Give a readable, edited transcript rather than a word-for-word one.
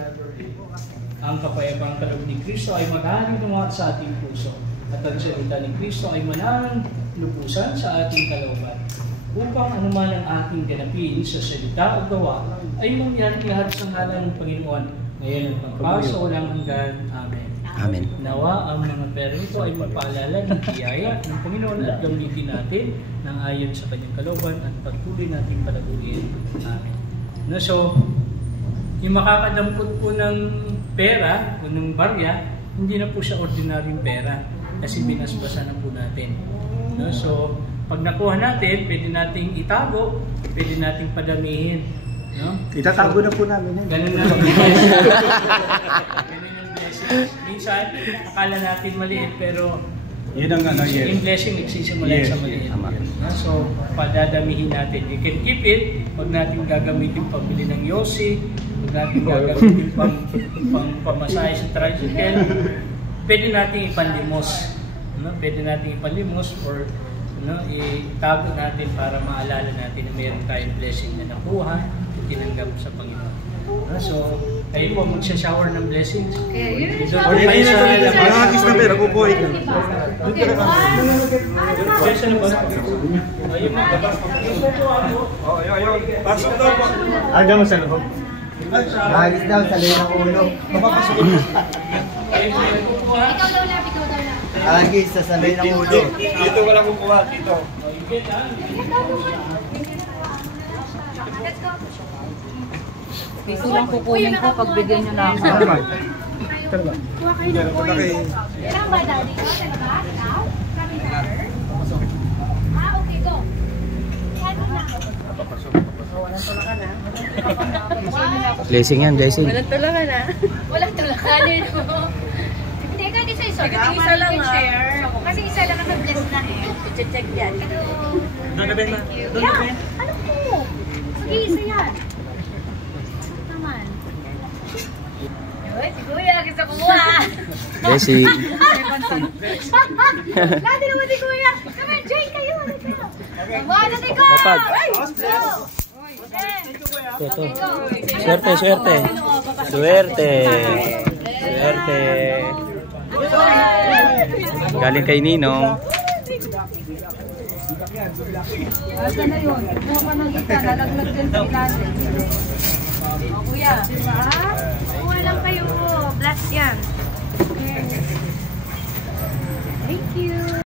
letter A. Ang kapayapaang kaloob ni Kristo ay maghahari sa ating puso. At ang salita ni Kristo ay manang lubusan sa ating kalooban. Upang anuman ang ating ganapin sa salita o gawa ay mangyari lahat sa ngalan ng Panginoon. Ngayon at magpa sa walang hanggan. Amen. Amen. Nawa ang mga parento ay magpaalala ng biyaya ng Panginoon at gamitin natin ng ayon sa kanyang kalooban at patuloy natin palaguin. Amen. No, so, yung makakadampot po ng pera o ng barya, hindi na po siya ordinaryong pera kasi binasbasan na po natin. No, so, pag nakuha natin, pwede nating itago, pwede nating padamihin. No? Itatago na po namin. Ganun na. Ganun yung blessing. Minsan, akala natin maliit, pero yun ang ano, yes. yung blessing nagsisimula sa maliit. So, padadamihin natin. You can keep it. Huwag natin gagamitin pambili ng yosi. Huwag natin gagamitin pamasahe sa tricycle. Pwede natin ipanlimos. No? Pwede natin ipanlimos or itago natin para maalala natin na mayroon tayong blessing na nakuha at tinanggap sa Panginoon. So, kayo po magsha-shower ng blessings. Okay, Dito po kayo sa Nakakis na pera, kukuhin ka. Sa labas. Ayun mga babas. Pasok daw po. Aga mo sa loob. Nakagis daw sa lay ng ulo. Mapapasok. Ikaw daw lang, ikaw daw lang. Nakagis sa salay ng ulo. Dito wala kukuha, dito. Let's go. Piso lang kukunin ko pag bigyan nyo na ako. Kuha kayo ng coin. Ilang ba, Daddy? Talaga? Ikaw? Kami number? Okay, go. Ano na? Blessing yan, blessing. Walang tulakan na. Walang tulakan. Hindi, kahit isa-isa. Isa lang share. Kasi isa lang ang bless na eh. Check yan. Doon na, Ben. Doon na, Ben. Ano po? Mag-iisa yan. Naman. Si Kuya, gusto kuha. Blessing. Lati naman si Kuya. Come on, Jay, kayo. Ano ko? Lapag. Go. Ito. Swerte, swerte. Swerte. Swerte. Galing kay Ninong. Asa na yun? Kuha pa ng isa. Lalaglag din sa ilalim. O Kuya. Kuha lang kayo. Bless yan. Thank you.